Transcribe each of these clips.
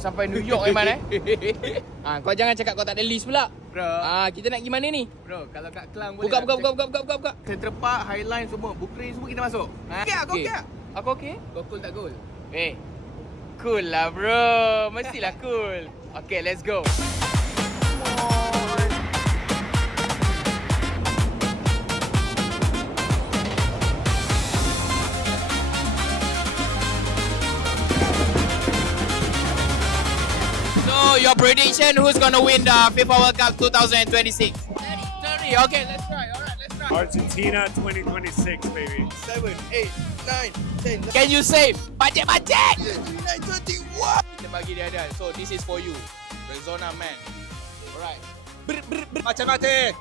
dah sampai New York Aiman kau jangan cakap kau tak ada list pula. Bro, Kita nak pergi mana ni? bro, kalau kat Kelang boleh. Buka. Central Park, Highline semua, Bukri semua kita masuk. Okey, aku okey. Aku okey? Kau cool tak cool? Cool lah bro. Mestilah cool. Okay, let's go. So, your prediction, who's gonna win the FIFA World Cup 2026? 30. Okay, let's try. Alright, let's try. Argentina 2026, baby. 7, 8, 9, 10. Can you save? Budget! 21. Kita bagi dia ada. So, this is for you. Rexona man. Alright. Macam-macam.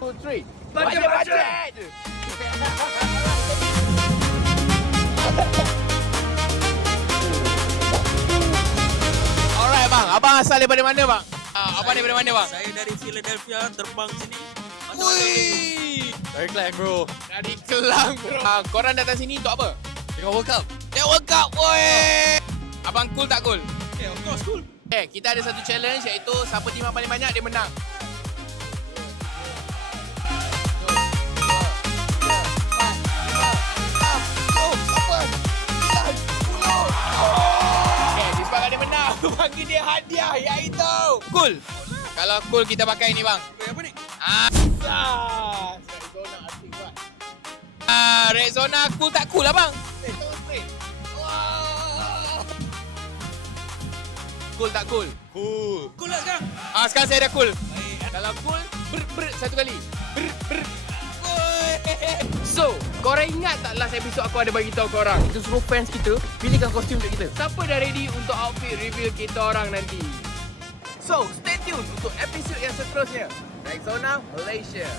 2, 3. Budget! Alright bang, abang asal daripada mana bang? Abang daripada mana bang? Saya dari Philadelphia terbang sini. Wih! Dari Klang bro. Dari Kelang bro. Korang datang sini untuk apa? Tengok World Cup. Tengok World Cup, woi! Abang cool tak cool? Yeah, of course cool. Kita ada satu challenge iaitu siapa tim yang paling banyak dia menang. Disebabkan dia menang, bagi dia hadiah iaitu cool. Kalau cool kita pakai ni bang. Apa ni? Rexona asik buat. Rexona cool tak cool abang? Cool tak cool? Cool. Cool lah sekarang. Sekarang saya dah cool. Baik. Kalau cool, satu kali. So, korang ingat tak last episode aku ada bagi tahu korang? Kita suruh fans kita pilihkan kostum untuk kita. Siapa dah ready untuk outfit reveal kita orang nanti? So, stay tune untuk episod yang seterusnya. Rexona Malaysia.